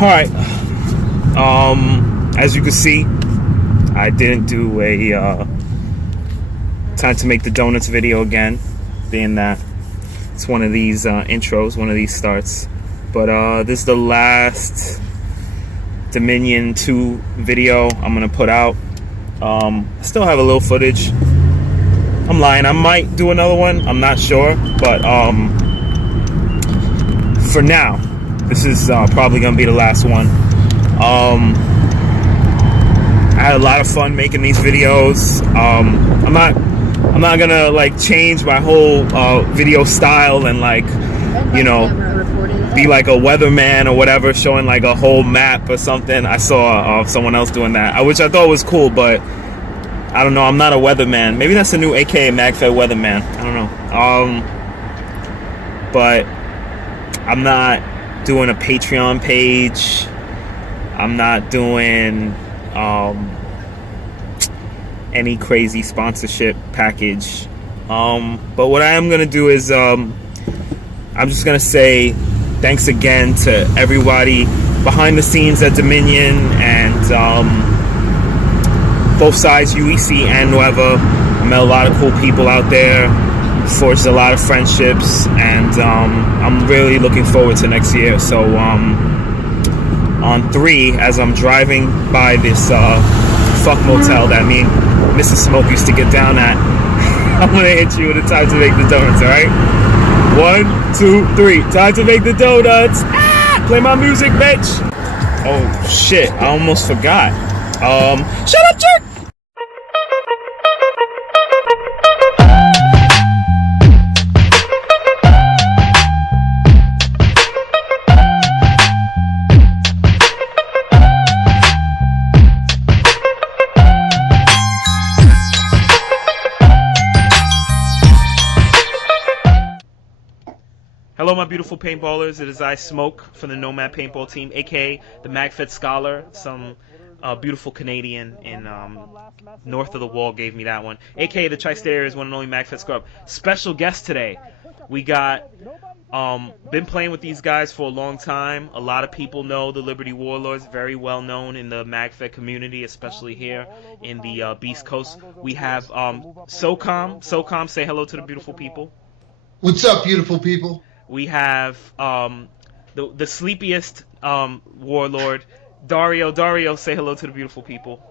Alright. As you can see, I didn't do a time to make the donuts video again, being that it's one of these intros, one of these starts. But this is the last Dominion 2 video I'm gonna put out. I still have a little footage. I'm lying, I might do another one, I'm not sure, but for now, this is probably gonna be the last one. I had a lot of fun making these videos. I'm not gonna like change my whole video style and like, you know, be like a weatherman or whatever, showing like a whole map or something. I saw someone else doing that, which I thought was cool, but I don't know, I'm not a weatherman. Maybe that's a new AKA MagFed weatherman, I don't know. But I'm not doing a Patreon page. I'm not doing any crazy sponsorship package. But what I am gonna do is I'm just gonna say thanks again to everybody behind the scenes at Dominion and both sides, UEC and Nueva. I met a lot of cool people out there, forged a lot of friendships, and I'm really looking forward to next year. So on 3, as I'm driving by this fuck motel that me and Mrs. Smoke used to get down at, I'm gonna hit you with a time to make the donuts, alright? 1, 2, 3, time to make the donuts. Ah! Play my music, bitch. Oh shit, I almost forgot. Shut up, jerk! Hello, my beautiful paintballers. It is I, Smoke, from the Nomad paintball team, aka the MagFed Scholar. Some beautiful Canadian in north of the wall gave me that one. Aka the Tri-State Area's one and only MagFed Scrub. Special guest today. We got been playing with these guys for a long time. A lot of people know the Liberty Warlords, very well known in the MagFed community, especially here in the Beast Coast. We have Socom. Socom, say hello to the beautiful people. What's up, beautiful people? We have the sleepiest warlord, Dario. Dario, say hello to the beautiful people.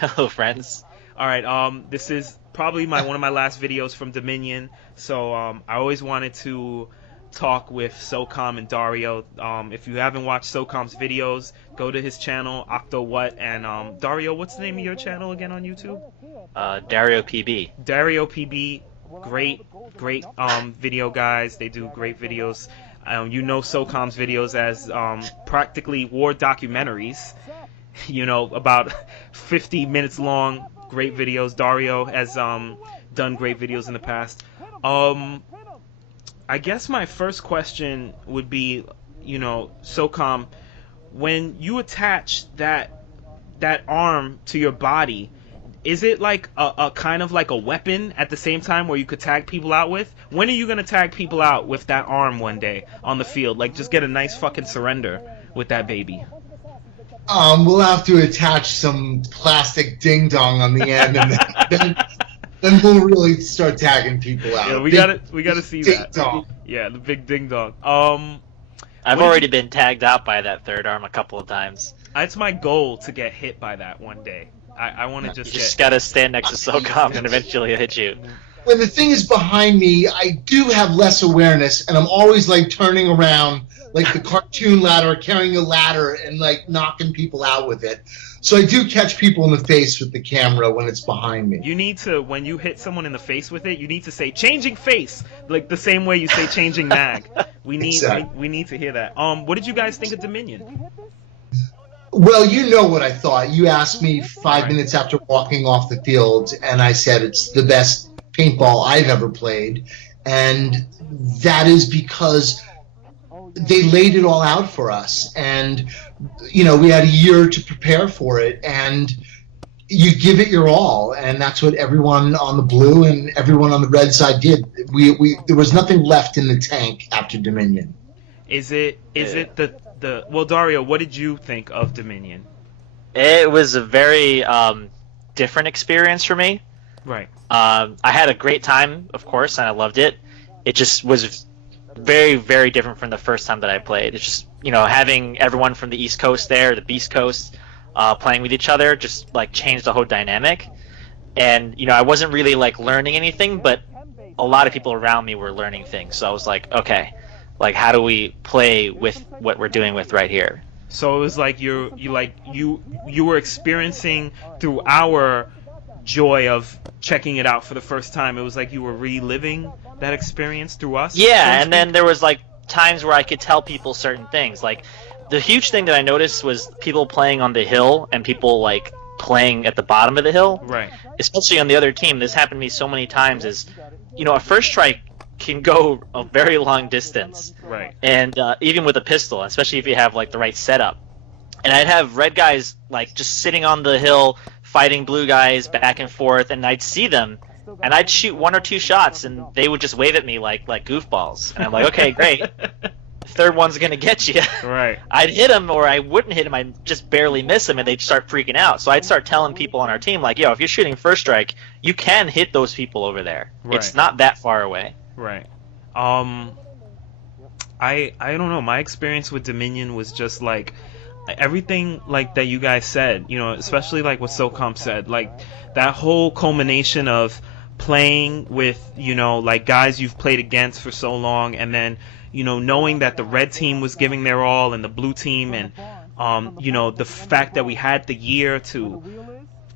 Hello, friends. All right. This is probably one of my last videos from Dominion, so I always wanted to talk with Socom and Dario. If you haven't watched Socom's videos, go to his channel, OctoWhat, and Dario, what's the name of your channel again on YouTube? Dario PB. Dario PB. Great video guys. They do great videos. You know Socom's videos as practically war documentaries, you know, about 50 minutes long. Great videos. Dario has done great videos in the past. I guess my first question would be, you know, Socom, when you attach that arm to your body, is it like a kind of like a weapon at the same time where you could tag people out with? When are you gonna tag people out with that arm one day on the field? Like, just get a nice fucking surrender with that baby. We'll have to attach some plastic ding dong on the end, and then we'll really start tagging people out. Yeah, we gotta see that. Dong. Yeah, the big ding dong. I've already been tagged out by that third arm a couple of times. It's my goal to get hit by that one day. I want to just gotta stand next to Socom and eventually it'll hit you. When the thing is behind me, I do have less awareness, and I'm always like turning around like the cartoon ladder, carrying a ladder and like knocking people out with it. So I do catch people in the face with the camera when it's behind me. You need to, when you hit someone in the face with it, you need to say changing face, like the same way you say changing mag. We need we need to hear that. What did you guys think of Dominion? Well, you know what I thought. You asked me 5 minutes after walking off the field, and I said it's the best paintball I've ever played. And that is because they laid it all out for us. And, you know, we had a year to prepare for it. And you give it your all. And that's what everyone on the blue and everyone on the red side did. There was nothing left in the tank after Dominion. Is it the well, Dario, what did you think of Dominion? It was a very different experience for me. Right. I had a great time, of course, and I loved it. It just was very, very different from the first time that I played. It's just, having everyone from the East Coast there, the Beast Coast, playing with each other, just like changed the whole dynamic. And I wasn't really like learning anything, but a lot of people around me were learning things. So I was like, okay, like how do we play with what we're doing with right here? So it was like you were experiencing through our joy of checking it out for the first time. It was like you were reliving that experience through us. Yeah, and then there was like times where I could tell people certain things. Like the huge thing that I noticed was people playing on the hill and people like playing at the bottom of the hill. Right. Especially on the other team. This happened to me so many times. Is a first strike can go a very long distance. Right. And even with a pistol, especially if you have like the right setup. And I'd have red guys like just sitting on the hill fighting blue guys back and forth, and I'd see them and I'd shoot 1 or 2 shots and they would just wave at me like goofballs. And I'm like, okay, great. The third one's gonna get you. Right. I'd hit him or I wouldn't hit him, I'd just barely miss him and they'd start freaking out. So I'd start telling people on our team like, yo, if you're shooting first strike, you can hit those people over there. Right. It's not that far away. Right. I don't know. My experience with Dominion was just like everything like that you guys said, especially like what Socom said, like that whole culmination of playing with, like guys you've played against for so long, and then, knowing that the red team was giving their all and the blue team, and, the fact that we had the year to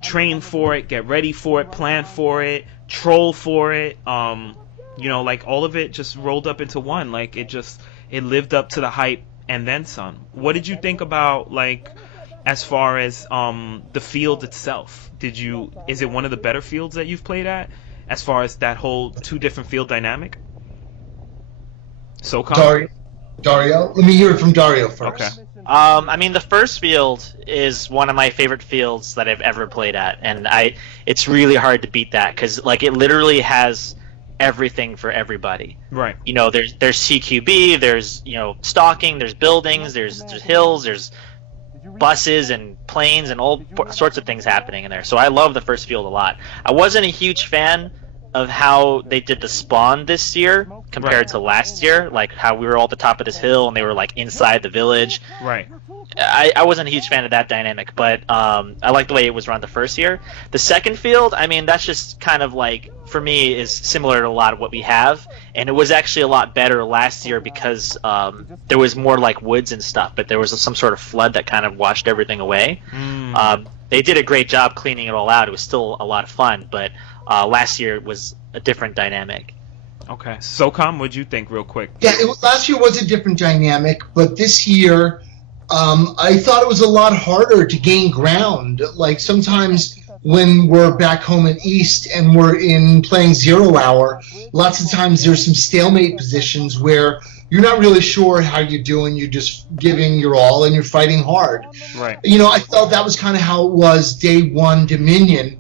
train for it, get ready for it, plan for it, troll for it, like all of it just rolled up into one. Like it lived up to the hype and then some. What did you think about, like, as far as the field itself? Is it one of the better fields that you've played at, as far as that whole 2 different field dynamic? Socom? Dario? Let me hear it from Dario first. Okay. The first field is one of my favorite fields that I've ever played at, and it's really hard to beat that because like it literally has everything for everybody. Right. There's CQB, there's stalking, there's buildings, there's hills, there's buses and planes and all sorts of things happening in there. So I love the first field a lot. I wasn't a huge fan of how they did the spawn this year compared to last year, like how we were all at the top of this hill and they were like inside the village. Right. I wasn't a huge fan of that dynamic, but I like the way it was run the first year. The second field, that's just kind of like, for me, is similar to a lot of what we have, and it was actually a lot better last year because there was more like woods and stuff, but there was some sort of flood that kind of washed everything away. They did a great job cleaning it all out. It was still a lot of fun, but last year was a different dynamic. Okay. Socom, what'd you think real quick? Yeah, last year was a different dynamic, but this year I thought it was a lot harder to gain ground. Like sometimes when we're back home in East and we're in playing 0 hour, lots of times there's some stalemate positions where you're not really sure how you're doing. You're just giving your all and you're fighting hard. Right. I felt that was kind of how it was day 1 Dominion,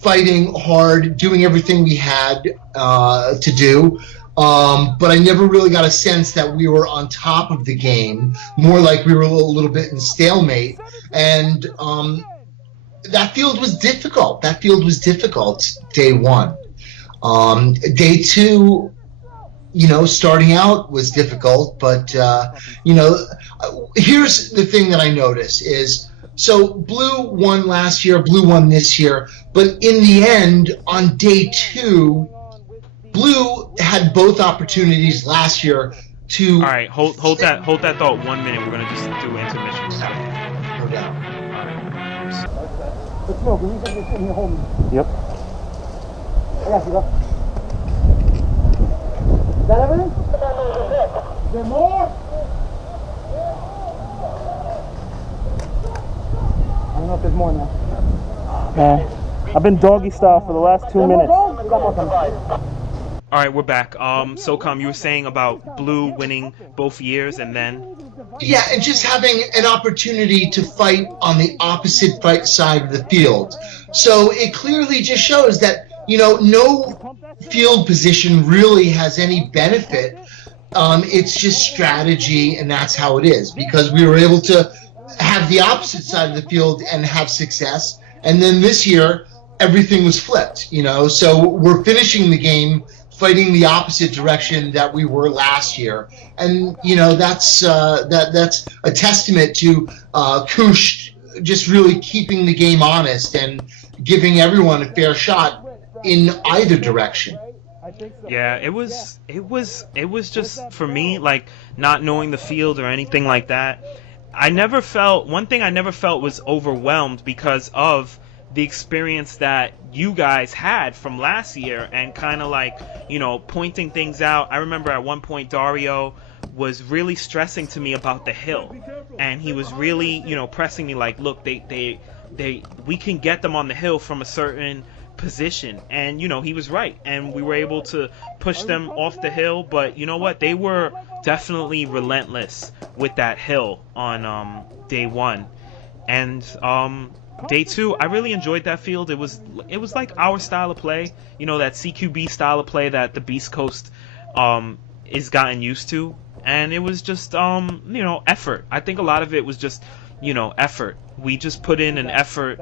fighting hard, doing everything we had to do. But I never really got a sense that we were on top of the game, more like we were a little bit in stalemate. And that field was difficult. Day 1. Day 2, starting out was difficult. But, here's the thing that I notice is, so blue won last year, blue won this year. But in the end, on day 2, blue had both opportunities last year to. All right, hold that thought 1 minute. We're gonna just do intermission. No doubt. Let's go, because he's just sitting here holding me. Yep. I got you, go. Is that everything? Is there more? I don't know if there's more now. I've been doggy style for the last 2 minutes. All right, we're back. Socom, you were saying about blue winning both years, and then. Yeah, and just having an opportunity to fight on the opposite side of the field. So it clearly just shows that, no field position really has any benefit It's just strategy, and that's how it is, because we were able to have the opposite side of the field and have success. And then this year, everything was flipped, so we're finishing the game fighting the opposite direction that we were last year. And, that's a testament to Kush just really keeping the game honest and giving everyone a fair shot in either direction. Yeah, it was just, for me, like, not knowing the field or anything like that. One thing I never felt was overwhelmed because of the experience that you guys had from last year, and kind of like, pointing things out. I remember at one point Dario was really stressing to me about the hill, and he was really, pressing me like, look, we can get them on the hill from a certain position, and he was right, and we were able to push them off the hill. But you know what, they were definitely relentless with that hill on day one. And day two, I really enjoyed that field. It was like our style of play, that CQB style of play that the Beast Coast is gotten used to. And it was just effort. I think a lot of it was just effort. We just put in an effort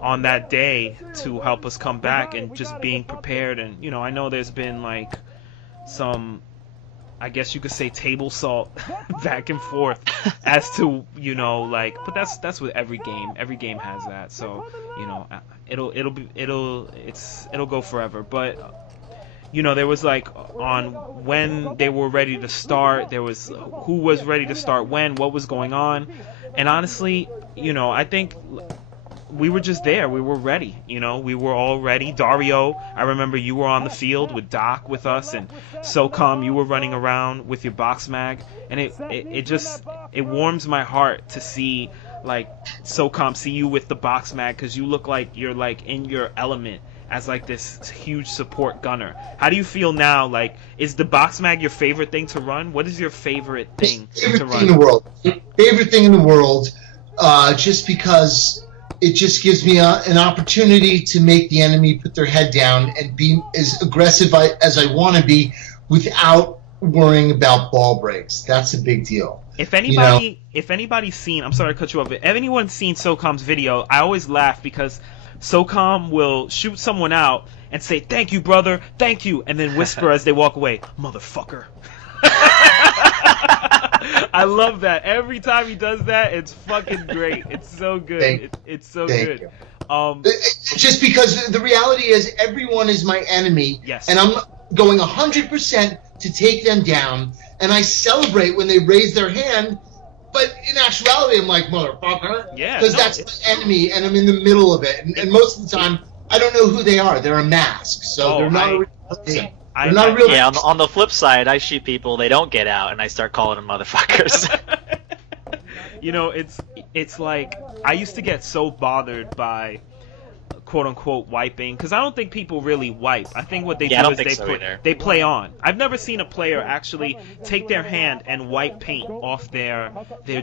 on that day to help us come back, and just being prepared. And I know there's been like some, I guess you could say, table salt back and forth as to but that's with every game. Every game has that. So it'll go forever. But there was like, on when they were ready to start, there was who was ready to start when, what was going on. And honestly, I think we were just there. We were ready. We were all ready. Dario, I remember you were on the field with Doc with us, and Socom, you were running around with your box mag. And it warms my heart to see, like, Socom, see you with the box mag, because you look like you're like in your element as like this huge support gunner. How do you feel now? Like, is the box mag your favorite thing to run? What is your favorite thing to run? Thing in the world. Favorite thing in the world, just because it just gives me an opportunity to make the enemy put their head down and be as aggressive as I want to be without worrying about ball breaks. That's a big deal. If anybody's seen, I'm sorry to cut you off, but if anyone's seen Socom's video, I always laugh because Socom will shoot someone out and say, "Thank you, brother, thank you," and then whisper as they walk away, "Motherfucker." I love that. Every time he does that, it's fucking great. It's so good. It's so good. Just because the reality is everyone is my enemy, yes, and I'm going 100% to take them down, and I celebrate when they raise their hand. But in actuality, I'm like, motherfucker. Yeah. Because that's my enemy, and I'm in the middle of it. And most of the time, I don't know who they are. They're a mask. So they're not a real thing. They're not a real Yeah, on the flip side, I shoot people, they don't get out, and I start calling them motherfuckers. It's like, I used to get so bothered by quote-unquote wiping, because I don't think people really wipe. I think what they do is they play on. I've never seen a player actually take their hand and wipe paint off their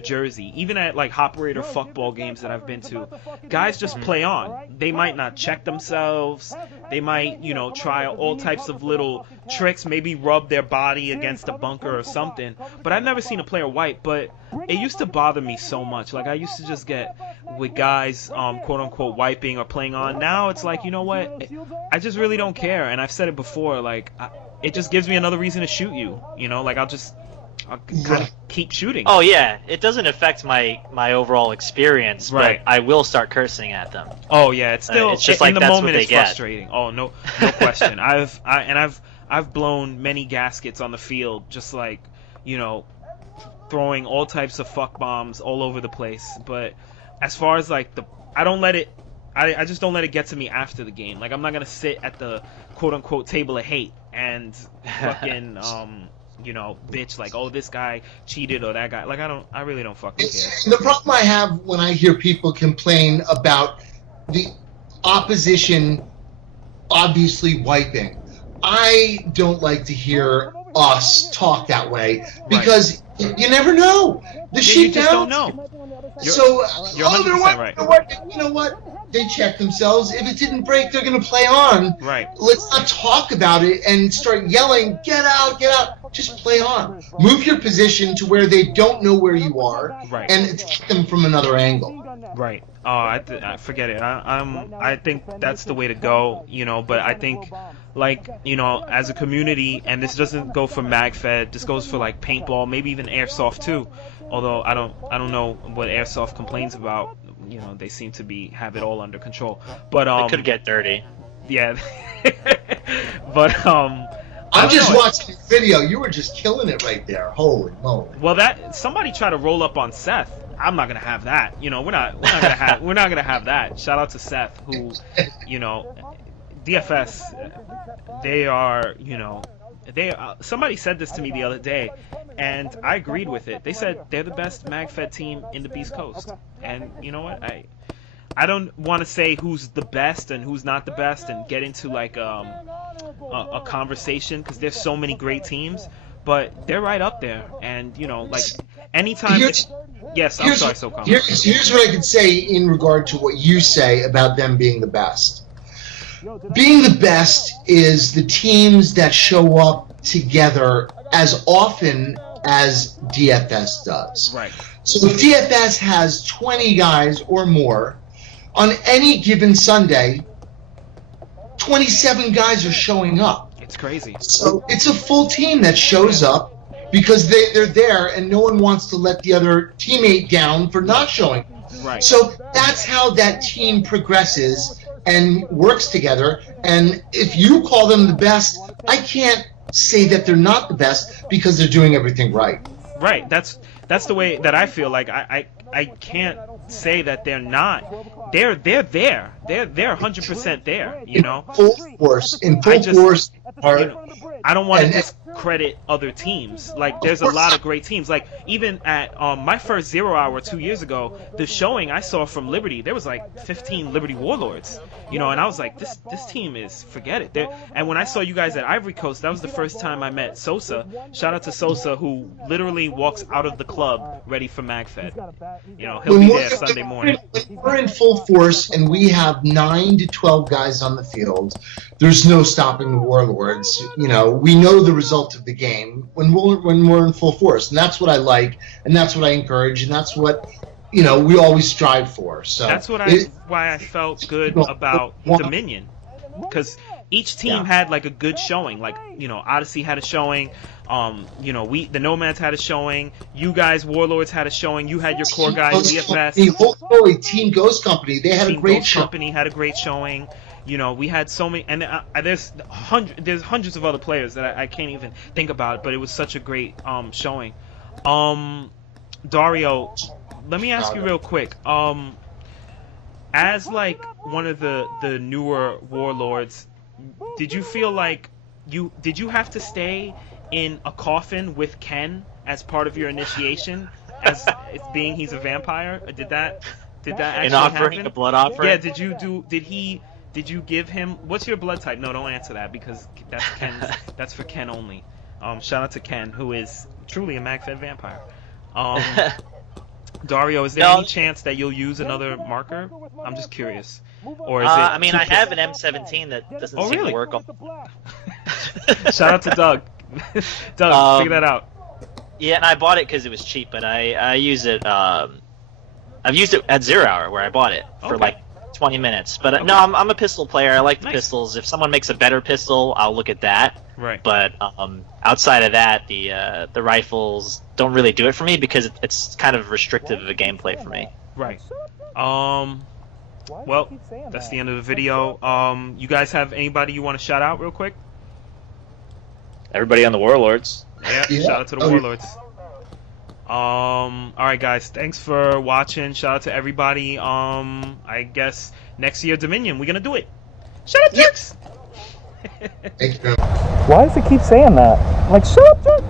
jersey. Even at like Operator fuckball games that I've been to, guys just play on. They might not check themselves. They might, try all types of little tricks, maybe rub their body against a bunker or something. But I've never seen a player wipe. But it used to bother me so much. Like, I used to just get with guys quote-unquote wiping or playing on. Now it's like, you know what, I just really don't care. And I've said it before, like, it just gives me another reason to shoot you, like I'll kind of keep shooting. Oh yeah, it doesn't affect my overall experience, right, but I will start cursing at them. Oh yeah, it's still it's just in like the that's moment what they it's get. frustrating. Oh no question. I've blown many gaskets on the field, just like, throwing all types of fuck bombs all over the place. But as far as like I just don't let it get to me after the game. Like, I'm not gonna sit at the quote-unquote table of hate and fucking bitch like, oh, this guy cheated or that guy. Like, I really don't fucking care. The problem I have when I hear people complain about the opposition obviously wiping, I don't like to hear us talk that way, because you never know. The shit you just don't know. So, you're 100% they're right. You know what? They check themselves. If it didn't break, they're going to play on. Right. Let's not talk about it and start yelling, get out, get out. Just play on. Move your position to where they don't know where you are, Right. and attack them from another angle. Right. I forget it. I think that's the way to go, you know, but I think, like, you know, as a community, and this doesn't go for MagFed, this goes for like paintball, maybe even airsoft too. Although I don't know what airsoft complains about. You know, they seem to have it all under control. But It could get dirty. yeah. But I'm just watching the video. You were just killing it right there. Holy moly. well, that somebody tried to roll up on Seth. I'm not gonna have that. You know, we're not gonna have that. Shout out to Seth, who, you know, DFS. They are, you know, somebody said this to me the other day, and I agreed with it. They said they're the best MagFed team in the Beast Coast, and you know what? I don't want to say who's the best and who's not the best, and get into like a conversation, because there's so many great teams, but they're right up there. And you know, like anytime. Yes, I'm sorry, Socom. Here's what I could say in regard to what you say about them being the best. Being the best is the teams that show up together as often as DFS does. Right. So if DFS has 20 guys or more, on any given Sunday, 27 guys are showing up. It's crazy. So it's a full team that shows up because they're there, and no one wants to let the other teammate down for not showing. Right. So that's how that team progresses and works together. And if you call them the best, I can't say that they're not the best because they're doing everything right. Right. That's the way that I feel. Like I can't say that they're not. They're there. They're 100% there. You know. In full force. In full force. You know, I don't want to discredit other teams. Like, there's a lot of great teams. Like, even at my first 0 hour 2 years ago, the showing I saw from Liberty, there was like 15 Liberty Warlords. You know, and I was like, this team is, forget it. And when I saw you guys at Ivory Coast, that was the first time I met Sosa. Shout out to Sosa, who literally walks out of the club ready for MagFed. You know, he'll be there Sunday morning. When we're in full force and we have 9 to 12 guys on the field, there's no stopping the Warlords. You know, we know the result of the game when we're in full force, and that's what I like, and that's what I encourage, and that's what, you know, we always strive for. So that's why I felt good about Dominion, because each team had like a good showing. Like, you know, Odyssey had a showing. You know, the Nomads had a showing. You guys, Warlords, had a showing. You had your core guys, DFS. The whole Team Ghost Company, they had a great show. Company had a great showing. You know, we had so many, and there's hundreds of other players that I can't even think about. But it was such a great showing. Dario, let me ask you real quick. As like one of the newer Warlords, did you feel like did you have to stay in a coffin with Ken as part of your initiation, as being he's a vampire? Did that actually happen? A blood offering? Yeah. Did you give him, what's your blood type? No, don't answer that, because that's for Ken only. Shout out to Ken, who is truly a MagFed vampire. Dario, is there any chance that you'll use another marker? I'm just curious. Or is it? I mean, I have an M17 that doesn't seem to work. Shout out to Doug. Doug, figure that out. Yeah, and I bought it because it was cheap, but I use it. I've used it at 0 hour where I bought it for like 20 minutes. But no, I'm a pistol player. I like the pistols. If someone makes a better pistol, I'll look at that. Right. But outside of that, the rifles don't really do it for me because it's kind of restrictive of a gameplay for me. Right. Well, that's the end of the video. You guys have anybody you want to shout out real quick? Everybody on the Warlords. Yeah, shout out to the Warlords. Alright guys, thanks for watching. Shout out to everybody. I guess next year Dominion, we're gonna do it. Shut up, Jerks! Thank you. Why does it keep saying that? Like, shut up, Jerk!